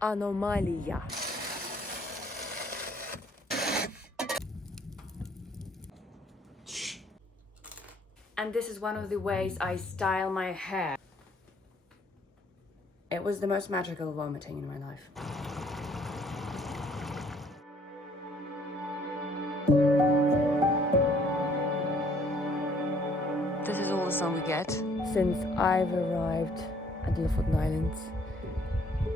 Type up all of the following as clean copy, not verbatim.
Anomalia. And this is one of the ways I style my hair. It was the most magical vomiting in my life. This is all the sun we get. Since I've arrived at the Lofoten Islands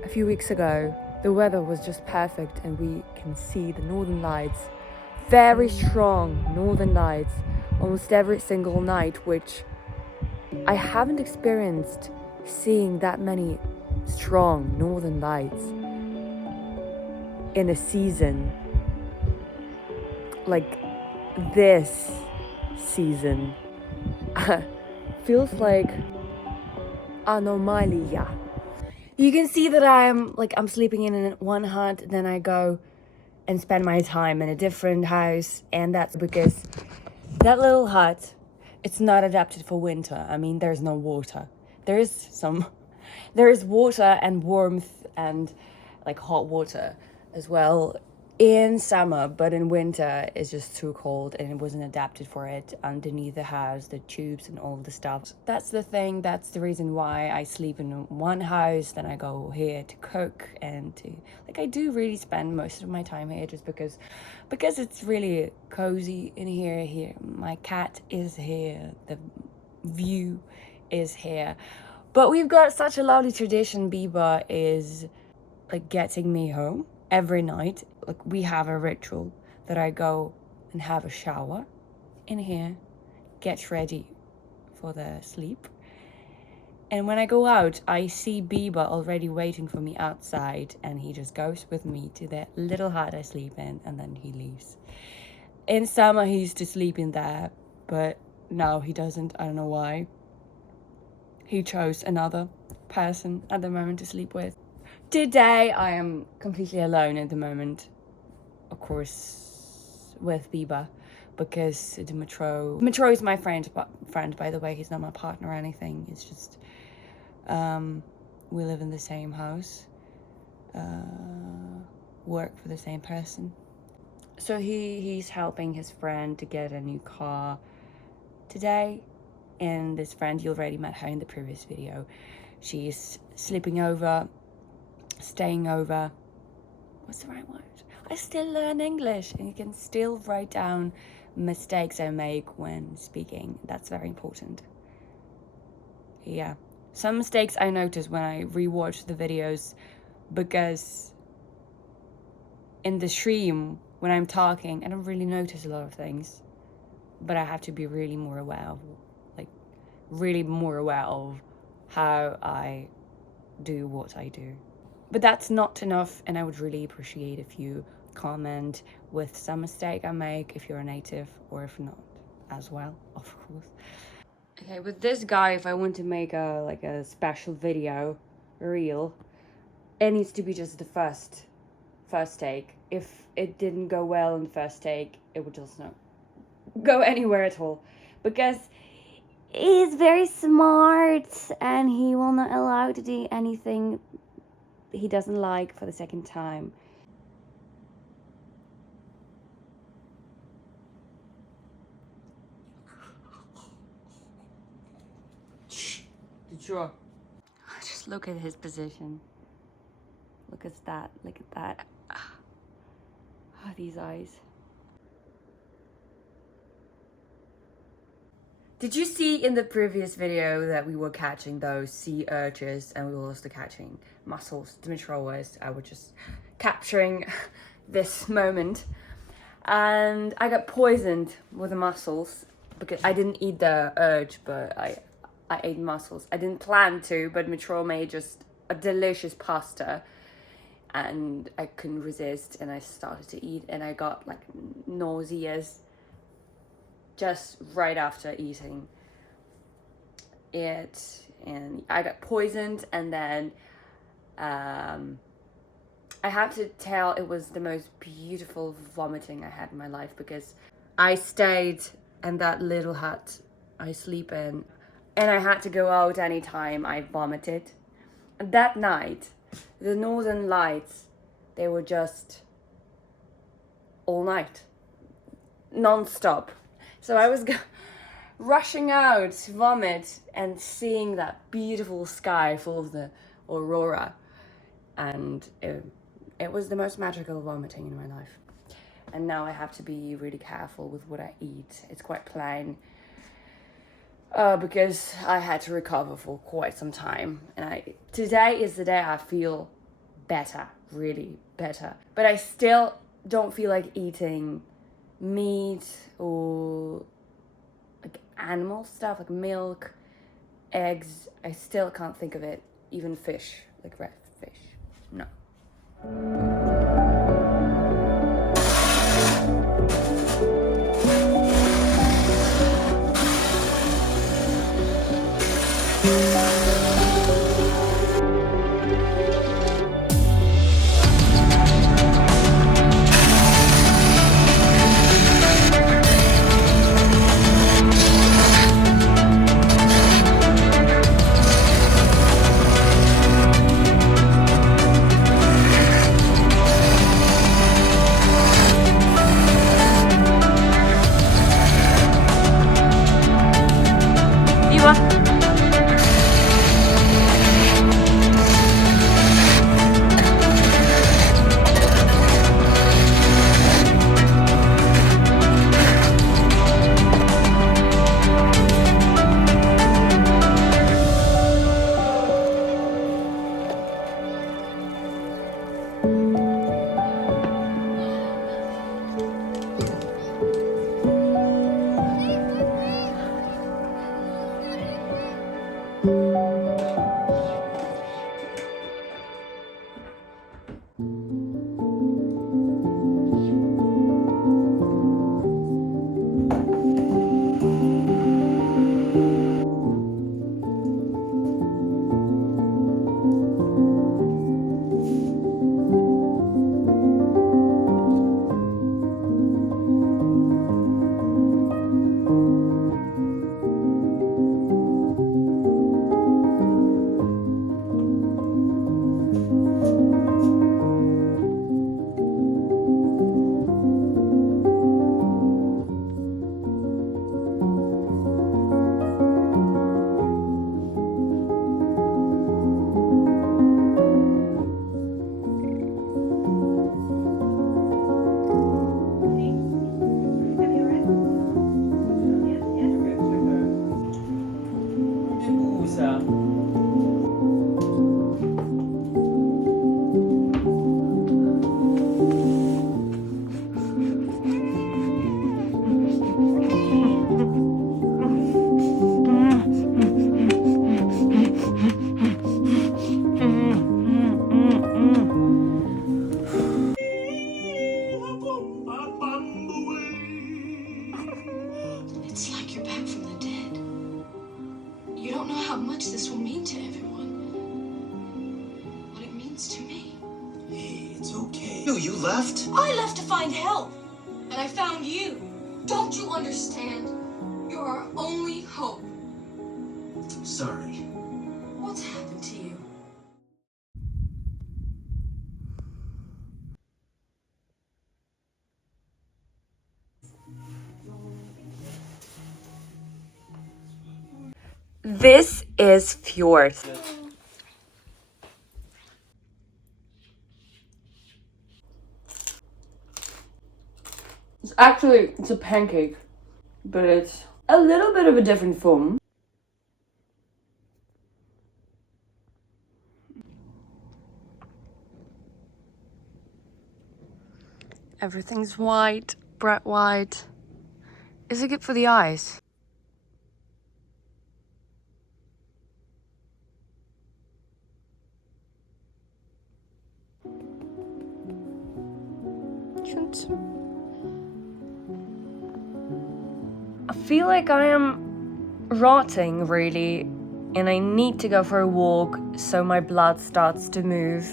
a few weeks ago, the weather was just perfect and we can see the northern lights. Very strong northern lights almost every single night, which I haven't experienced seeing that many strong northern lights in a season like this season. Feels like anomalia. You can see that I'm sleeping in one hut, then I go and spend my time in a different house, and that's because that little hut, it's not adapted for winter. I mean, there's no water. There is water and warmth and like hot water as well in summer, but in winter it's just too cold and it wasn't adapted for it underneath the house, the tubes and all the stuff. That's the thing, that's the reason why I sleep in one house, then I go here to cook and to, like, I do really spend most of my time here just because it's really cozy in here. My cat is here, the view is here. But we've got such a lovely tradition. Biba is like getting me home every night. Like, we have a ritual that I go and have a shower in here, get ready for the sleep. And when I go out, I see Biba already waiting for me outside, and he just goes with me to the little hut I sleep in, and then he leaves. In summer, he used to sleep in there, but now he doesn't. I don't know why. He chose another person at the moment to sleep with. Today, I am completely alone at the moment, of course, with Biba, because Dimitro is my friend, by the way. He's not my partner or anything. It's just, we live in the same house, work for the same person. So he's helping his friend to get a new car today. And this friend, you already met her in the previous video. She's sleeping over, staying over. What's the right word? I still learn English, and you can still write down mistakes I make when speaking. That's very important. Yeah. Some mistakes I notice when I rewatch the videos, because in the stream, when I'm talking, I don't really notice a lot of things. But I have to be really more aware of how I do what I do. But that's not enough, and I would really appreciate if you comment with some mistake I make, if you're a native, or if not as well, of course. Okay, with this guy, if I want to make a special video, reel, it needs to be just the first take. If it didn't go well in the first take, it would just not go anywhere at all, because he's very smart and he will not allow to do anything he doesn't like for the second time. Sure. Just look at his position. Look at that. Look at that. Ah, these eyes. Did you see in the previous video that we were catching those sea urchins and we were also catching mussels? Dimitro was. I was just capturing this moment. And I got poisoned with the mussels because I didn't eat the urge, but I ate mussels. I didn't plan to, but Dimitro made just a delicious pasta and I couldn't resist and I started to eat and I got like nauseous just right after eating it, and I got poisoned. And then I have to tell, it was the most beautiful vomiting I had in my life, because I stayed in that little hut I sleep in and I had to go out anytime I vomited. That night the northern lights, they were just all night, non-stop. So I was rushing out to vomit and seeing that beautiful sky full of the aurora, and it was the most magical vomiting in my life. And now I have to be really careful with what I eat. It's quite plain, because I had to recover for quite some time, and today is the day I feel better, really better. But I still don't feel like eating meat or like animal stuff, like milk, eggs. I still can't think of it. Even fish, like red fish. No. It's like you're back from the dead. You don't know how much this will mean to everyone. What it means to me. Hey, it's okay. No, you left? I left to find help, and I found you. Don't you understand? You're our only hope. Sorry. What's happened to you? This is fjord. It's a pancake, but it's a little bit of a different form. Everything's white, bright white. Is it good for the eyes? I feel like I am rotting, really, and I need to go for a walk so my blood starts to move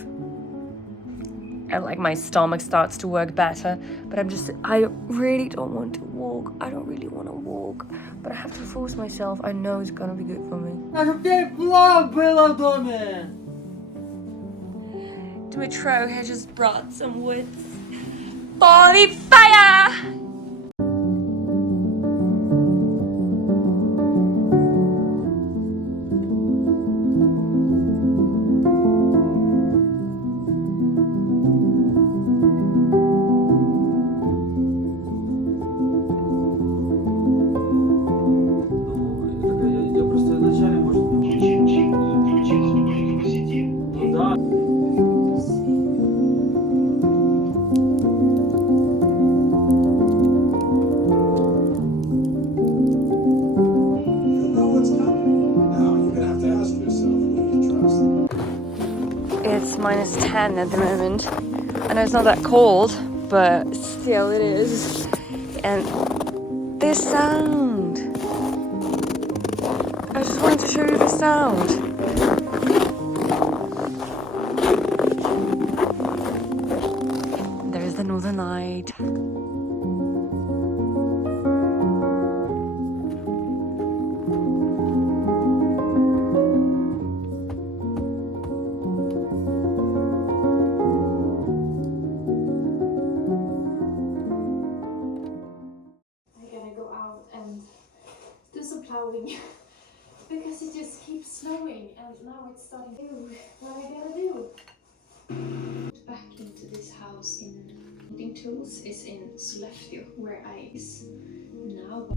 and like my stomach starts to work better. But I really don't want to walk. I don't really want to walk, but I have to force myself. I know it's gonna be good for me. Dimitro has just brought some wood for the fire! Я просто вначале, может, ну да. You know what's coming. Now you're gonna have to ask yourself who you trust. It's -10 at the moment. I know it's not that cold, but still it is. And this sound. I just wanted to show you the sound. There's the northern light. I gotta go out and do some plowing because it just keeps snowing and now it's starting to do what I gotta do. Back into this house in Hunting Tools is in Sollefteå where I is now.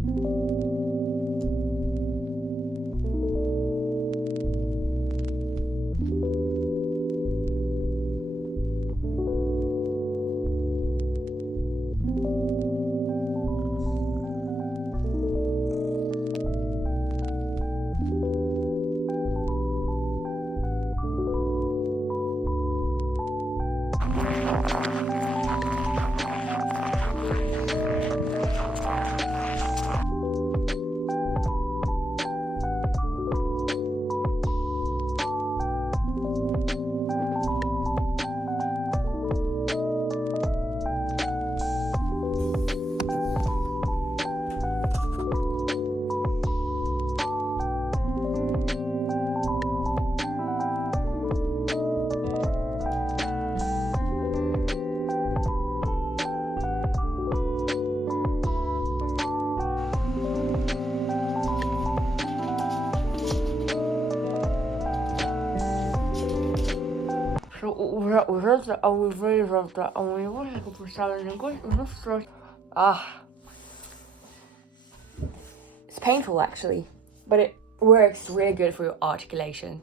It's painful actually, but it works really good for your articulation.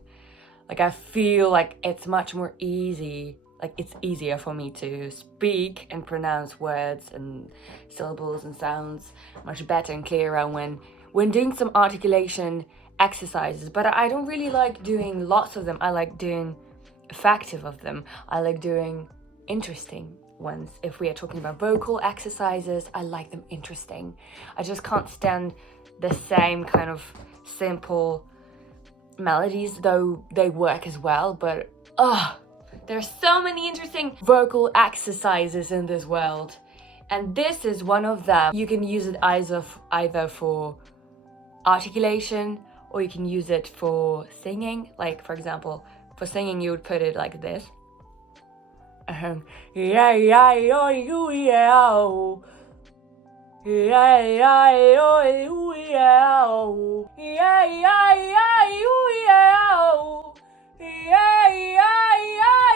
Like I feel like it's much more easy, like it's easier for me to speak and pronounce words and syllables and sounds much better and clearer when doing some articulation exercises. But I don't really like doing lots of them. I like doing effective of them. I like doing interesting ones. If we are talking about vocal exercises, I like them interesting. I just can't stand the same kind of simple melodies, though they work as well, but there's so many interesting vocal exercises in this world, and this is one of them. You can use it either for articulation or you can use it for singing. Like for example, for singing you would put it like this. Yeah, yeah, oh, yeah, oh. Yeah, yeah, oh, yeah, oh. Yeah, yeah, yeah, yeah, oh. Yeah, yeah, yeah,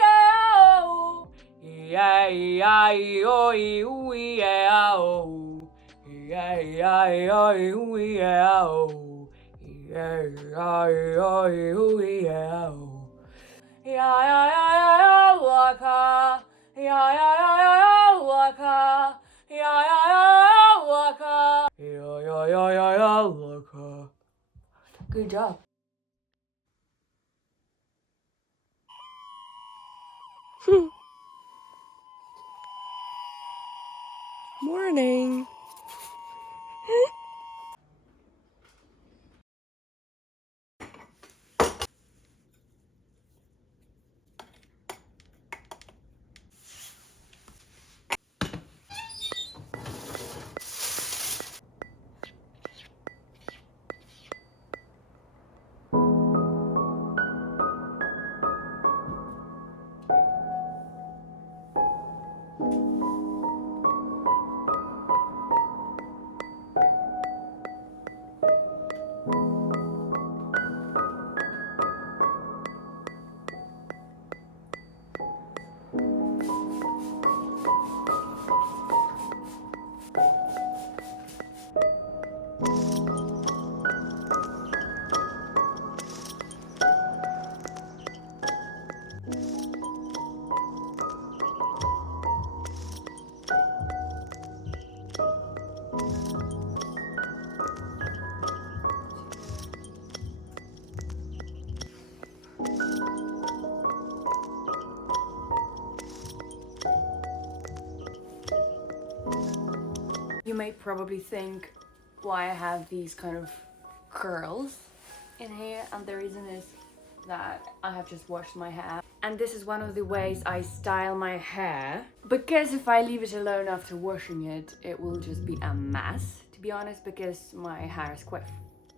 yeah, oh. Yeah, yeah, oh, yeah, oh. Yeah, yeah, oh, yeah, oh. Yeah, yeah, oh, yeah, oh. Yeah, yeah, yeah, yeah, waka. Yeah, yeah, yeah, yeah, waka. Yeah, yeah, yeah, yeah, waka. Yeah, yeah, yeah, yeah, yeah, waka. Good job. Morning. You may probably think why I have these kind of curls in here, and the reason is that I have just washed my hair, and this is one of the ways I style my hair, because if I leave it alone after washing it, it will just be a mess, to be honest, because my hair is quite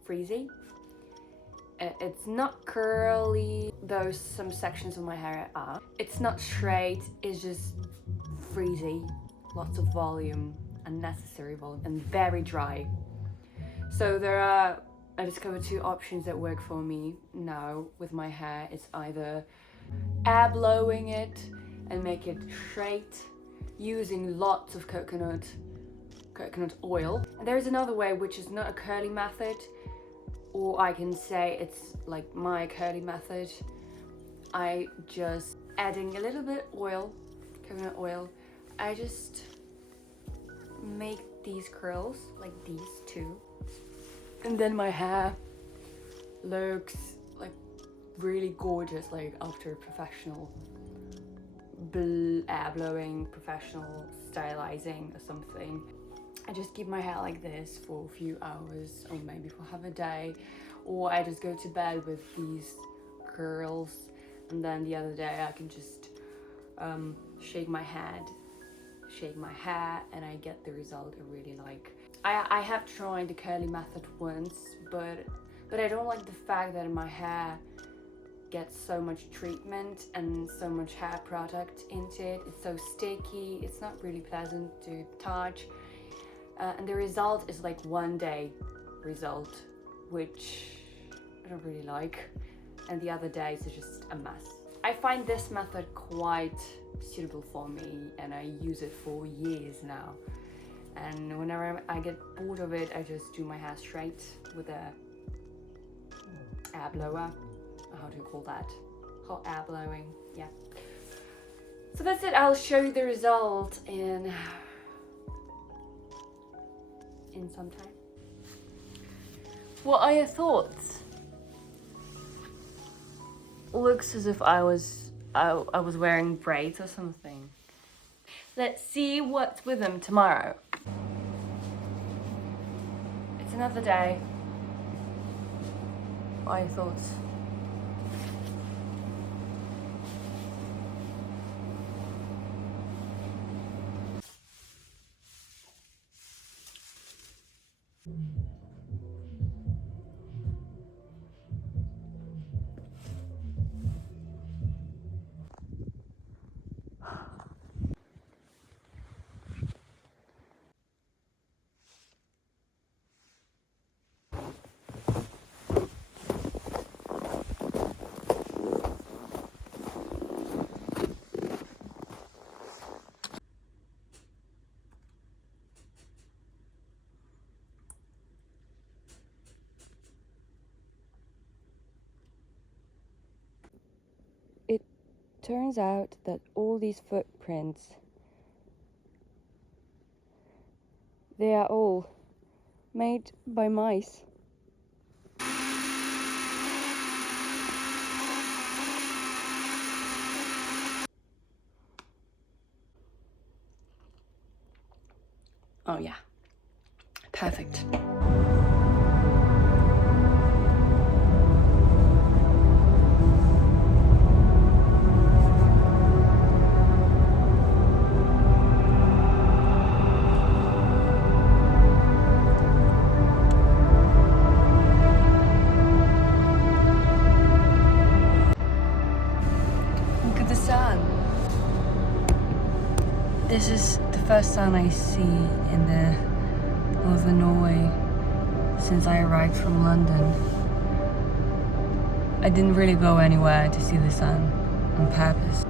frizzy. It's not curly, though some sections of my hair are. It's not straight, it's just frizzy, lots of volume, unnecessary volume, and very dry. So I discovered two options that work for me now with my hair. It's either air blowing it and make it straight using lots of coconut oil. And there is another way, which is not a curly method, or I can say it's like my curly method. I just adding a little bit oil, coconut oil. I just make these curls like these two, and then my hair looks like really gorgeous, like after a professional air blowing, professional stylizing or something. I just keep my hair like this for a few hours, or maybe for half a day, or I just go to bed with these curls, and then the other day I can just shake my hair, and I get the result I really like. I have tried the curly method once, but I don't like the fact that my hair gets so much treatment and so much hair product into it. It's so sticky, it's not really pleasant to touch. And the result is like one day result, which I don't really like, and the other days is just a mess. I find this method quite suitable for me, and I use it for years now. And whenever I get bored of it, I just do my hair straight with a air blower. How do you call that? Hot air blowing, yeah. So that's it. I'll show you the result in some time. What are your thoughts? Looks as if I was wearing braids or something. Let's see what's with them tomorrow. It's another day. What are your thoughts? It turns out that all these footprints, they are all made by mice. Oh yeah, perfect. Look at the sun. This is the first sun I see in the northern Norway since I arrived from London. I didn't really go anywhere to see the sun on purpose.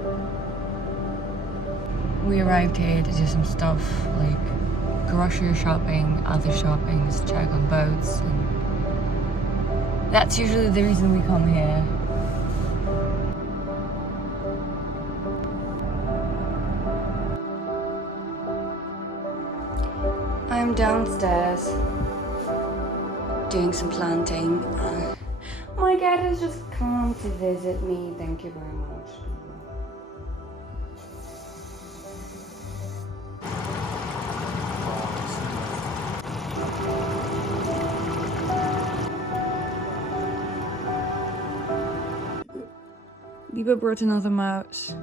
We arrived here to do some stuff like grocery shopping, other shoppings, check on boats, and that's usually the reason we come here. I'm downstairs doing some planting. My cat has just come to visit me. Thank you very much. Liebe brought another mouse.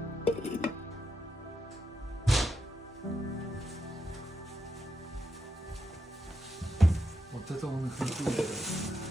Вот это он их рисует.